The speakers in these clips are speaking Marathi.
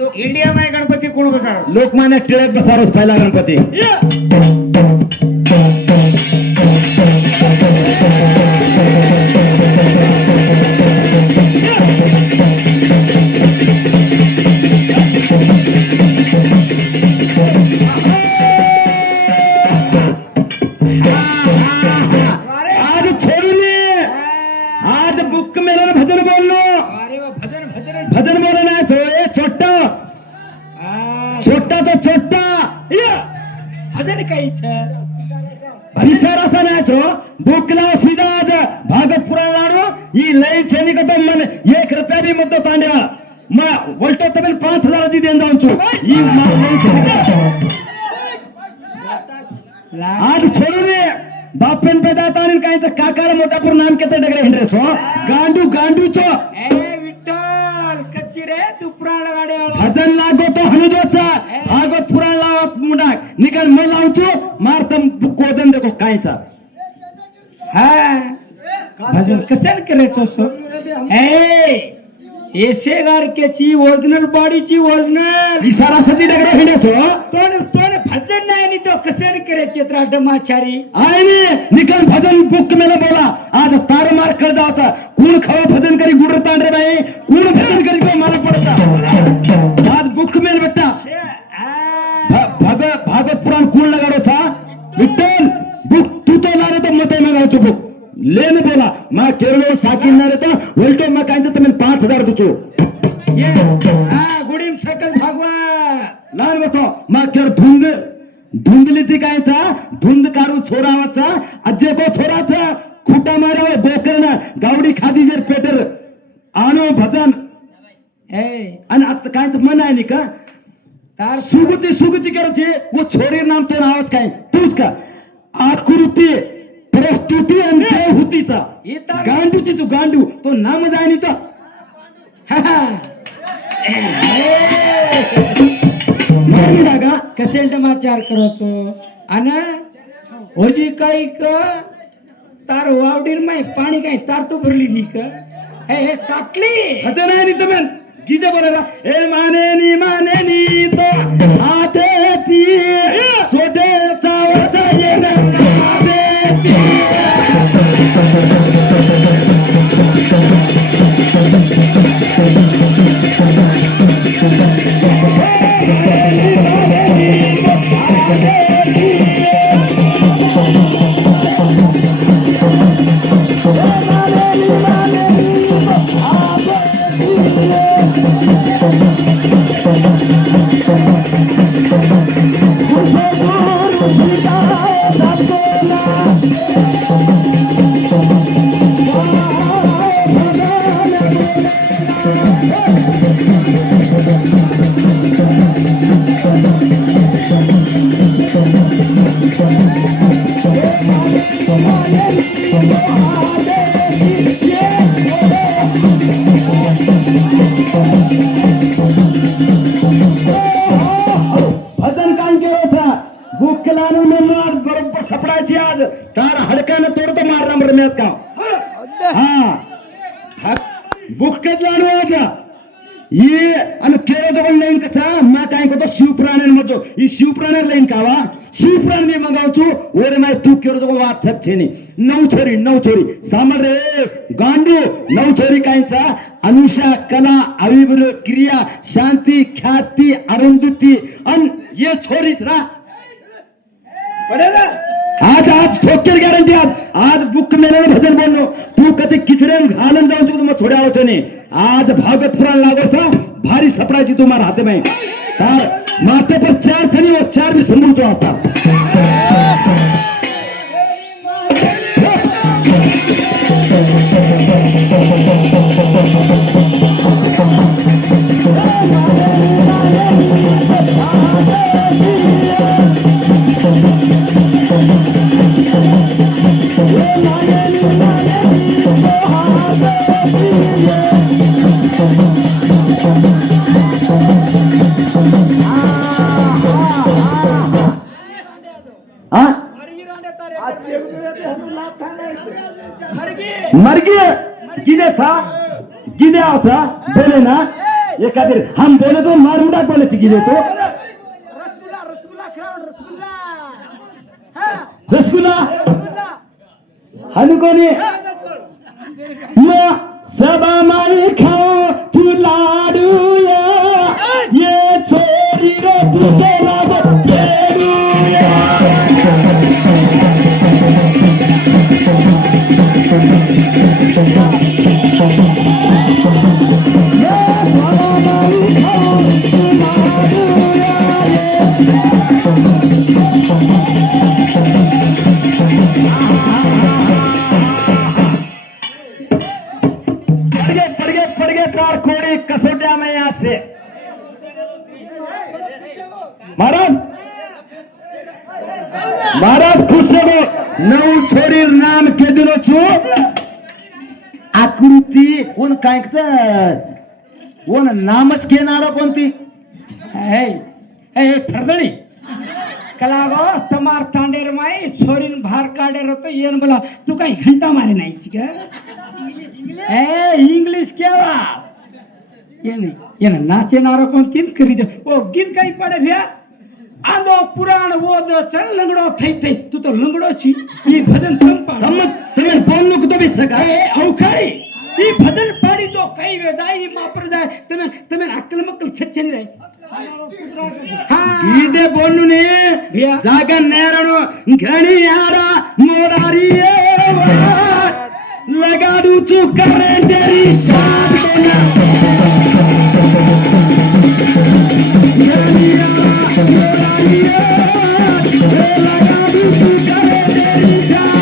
इंडिया माय गणपती कोण बसणार? लोकमान्य टिळक बसारच पहिला गणपती. आज छोडून आज बुक मेला भजन बोललो. भजन बोल ना छोटा छोटा तो छोटा भजन काही परिसर असा नाचो बुकला सीधा आज भागवत पुराण लाडो ಈ ಲೈನ್ ಸೈನಿಕತ मन 1 रुपया भी मत तांड्या मा वल्टो तबेल 5000 दी देन जाऊचो ಈ आज छोडू रे बापेन पेदा ताणी कायचं काकाला मोठापूर नाम केत डगरे हिंड्रेस हो गांडू गांडूचो ए विठ्ठल कच्ची रे तू पुराण गाडे भजन लागो तो हनुजोचा भागवत पुराण लावत मुंडा निकल मैं लावचो मारतम कोदन देखो कायचा हा भजन कशाला करायचं असो ए येशेगारकेची ओरिजिनल बॉडीची ओरिजिनल विसारा सती डगरे हिंड्रेस हो तोने भजन नाही आणि तो कशाला करायचे त्रा डमाचारी आईने निकल भजन बुक मेला बोला आज तार मार कर जाता कौन खवा भजन करी गुड़ तांडरे बाई कौन भजन करी को मारा पड़ता आज बुक मेल बेटा भागवत पुराण कौन लगाड़ो था विठ्ठल बुक तू तो ला रहे तो मत लगाओ तो बुक लेने बोला मैं केरल साकिन ना रहता उल्टो मैं कहीं तो मैं 5000 दूचो ये गुडीम सकल भागवा लाल बतो मैं केर धुंदली ती कायचा धुंद कारू छोरावाचा अज्जे को छोराचा खुटा मारावे बोकरना गावडी खादी जर पेटर आनो भजन ए आणि आता कायचं मन आहे नी का तार सुगती करायची वो छोरी नाम तो नावच काय तूच का आकृती प्रस्तुती आणि होतीचा गांडूची तू गांडू तो नाम जाणी तो का कसेल समाचार करतो आणि होजी काही क तार वावडीर माय पाणी काय तार तो भरली दी का हे साटली हते नाही नी तुम्ही गीते बोलायला ए माने नी तो आते ती सोदे चावत येन आते ती भजन काम केलं होता भूक केला बरोबर सपडायची आज तार हडकानं तोडतो मारणार मरण्यात काम हा भूक केला होता ये आणि केलं जवळ लाईन कसा मा काय करतो शिवप्राणी म्हणतो ही शिवप्राणी लाईन कावा शिवप्राणी मी मगावचो ओरे माय तू केलं जवळ वाट छेनी नऊ छोरी सामर रे गांडू नऊ छोरी कायचा अनुषा कला अविबर क्रिया शांती ख्याती अरुंधती अन ये छोरीच रा आज ठोकेर गॅरंटी आज बुक मेला भजन बोललो तू कधी किचड्यान घालून जाऊन तू मग थोड्या आलोचने आज भागवत पुराण लागोचा भारी सपडायची तुम्हाला हाते में तार माथे पर 4 थनी और 4 भी समझू तो आता मर गया गिदे था खातिर हम बोले तो मार मुटा बोले चिकी तो रसगुल्ला रसगुल्ला खाओ रसगुल्ला रसगुल्ला हनुकोनी मग सबा माई खाओ तू लाडू ये छोरी रो तुझे लागो पेरू पड़ गए कार कोड़ी कसोटिया में यहाँ से महाराज महाराज खुश रहो नऊ छोरी नाम के दिनो छु आकृती कोण काय कोण नामच घेणार कोणती ठरदळी कलागो तमार तांडेर माई छोरीन भार काढेर होतो येन बोला तू काही घंटा मारे नाही का इंग्लिश केवा येन नाचे नारो कोण किन करी दे ओ गिन काही पडे भ्या आंदो पुराण ओद चल लंगडो थई थई तू तो लंगडो छी ई भजन संपा समज सगळे बोल नको तो बी सका औखाई ई भजन पाडी तो काही वेदाई मापर जाय तमे तमे अक्कल मक्कल छच्छनी रे गीते बोलू ने जागा नेरणो घणी यारा मोरारी लगाडू तू करे तेरी साथ कोना लगाडू तू करे तेरी साथ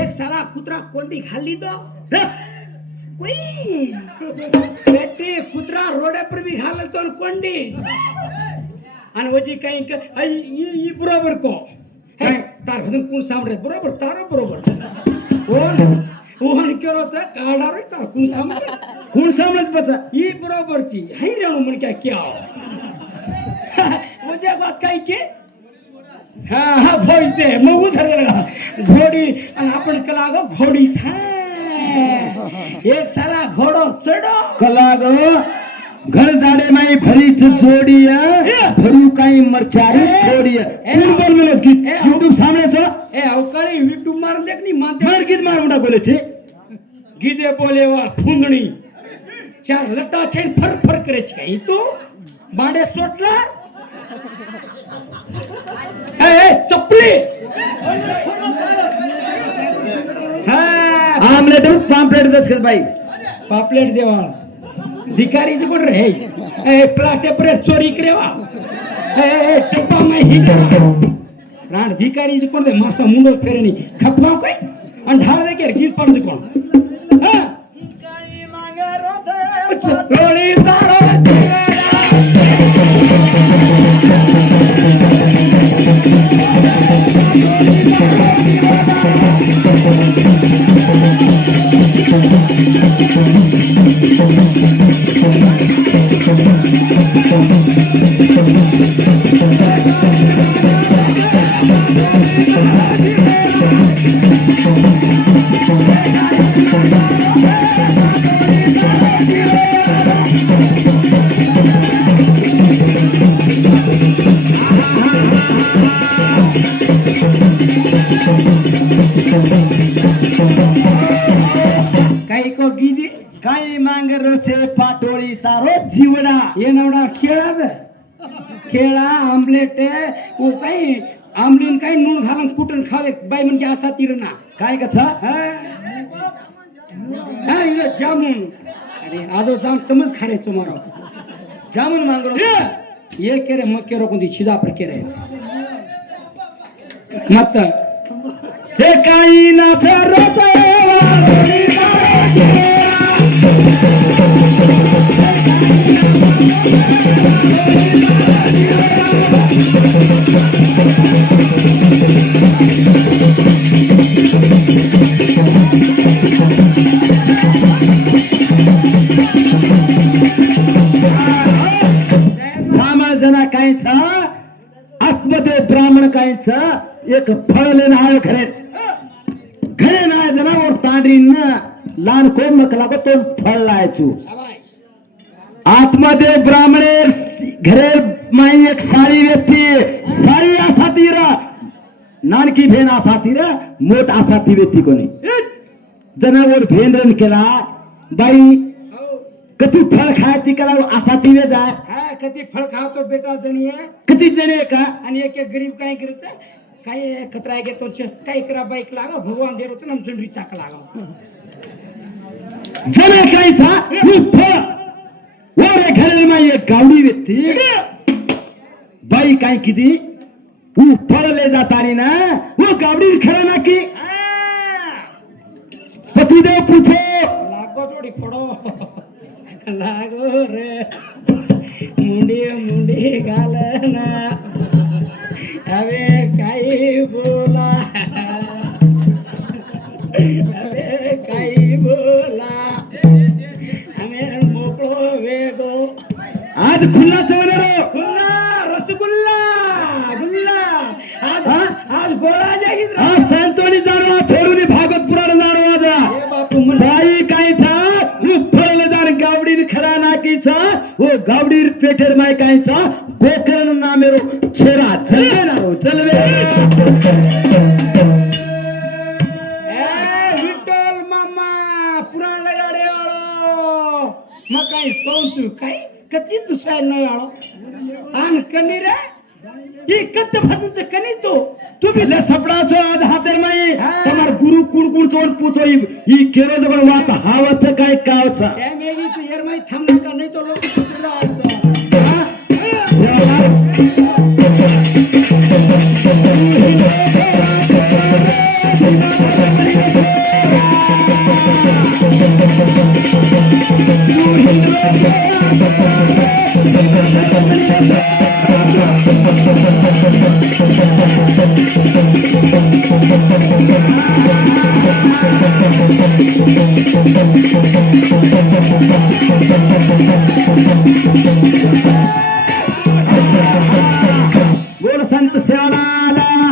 एक सारा कुत्रा कोंडी खाली दो बेटी कुत्रा रोडे पर भी घाल तो कोंडी आणि वजी काही ई बरोबर को तार भजन कोण सामरे बरोबर तारो बरोबर ओहन केरो त काढारो तार कोण सामरे बता ई बरोबर ची हई रे मन क्या वजे बात काही के हा भोईते मग उधरला घोडी आपण कलागो घोडी एक साला घोडो चढो कलागो घर जाडे माई भरीच जोडिया भरू काही मरचारी जोडिया बोल मिलो गीत यूट्यूब सामने तो अवकाळी यूट्यूब मार देख नी मार गीत मार मुंडा बोले छे गीते बोले वा फुंगणी चार लटा छेन फर फर करे छे ई तो बाडे सोटला चपली आमलेट पापलेट दस कर भाई पापलेट देवा भिकारी जी कोण रे प्लास्टिक पर चोरी करेवा टप्पा में ही राण भिकारी जी कोण रे मासा मुंडो फेरेनी खपवा कोई अंधार दे के गीत पड़ कोण हां काही मांगे रोथे रोली तारो काही को गीदी काही मांग रोचे पाटोळी सारो जीवना ये नवडा खेळा खेळा आमलेट वो काही आमलीन काय नून घालून कुठून खावे बाई म्हणजे असा तिरणा काय कथा जामून अरे आजो जाम तमच खारे तुम्हारा जामुन मांगरो ये केरे मग केरो कोणती शिदा पर केरे मत हे काही ना फेरत ब्राह्मण जना कायचा आत्मते ब्राह्मण कायचा एक फळ लेणार घरे घरे नाही जना और तांडीन लहान कोण मकला को तो फळ लायचू आत्मदेव ब्राह्मणे घरे माई एक सारी व्यक्ती सारी आसा तीरा नानकी भेन आसा तीरा मोठ आसा ती व्यक्ती कोणी जनावर भेन रन केला बाई कती फळ खायची करा आसा ती वे जाय हा कधी फळ खावतो बेटा जणी आहे किती जणे का आणि एक एक गरीब काय करत काय कतरा घेतो काय करा बाईक लागा भगवान देव तर नमचंडी चाक लागा जने काही था फळ ओरे घरे माई एक गावडी व्यक्ती बाई काय किती फळ ले जातानी ना वो गावडी खरा ना की पतिदेव पूछो लागो थोडी पडो लागो रे मुंडी मुंडी घालना अबे काही बोला अबे काही बोला हमें मोकळो वेगो आज खुल्ला सोनरो गुल्ला रसगुल्ला गुल्ला आज आज गोळा जागीत आज संतोनी जाणवा छोडून भागवतपुराला जाणवा जा हे बापू मन बाई काय था फळले जाण गावडी खरा नाकीचा वो गावडी पेठेर माय कायचा गोकरण नामेरो छोरा चलवे ना हो चलवे ए विठ्ठल मामा पुराण लगाडे वाळो मग काय सोंतू काय कती दुसरा नाही वाळो आन कनी रे ही कत फसत कनी तू भी ले सपड़ा छो आज हातेर माई तमार गुरु कुण कुण चोन पूछो ई केरो जबन वात हावत काय कावचा त्या मेगी तू यार माई थांब का नाही तो लोक सुटला आज बोल संत सेवाला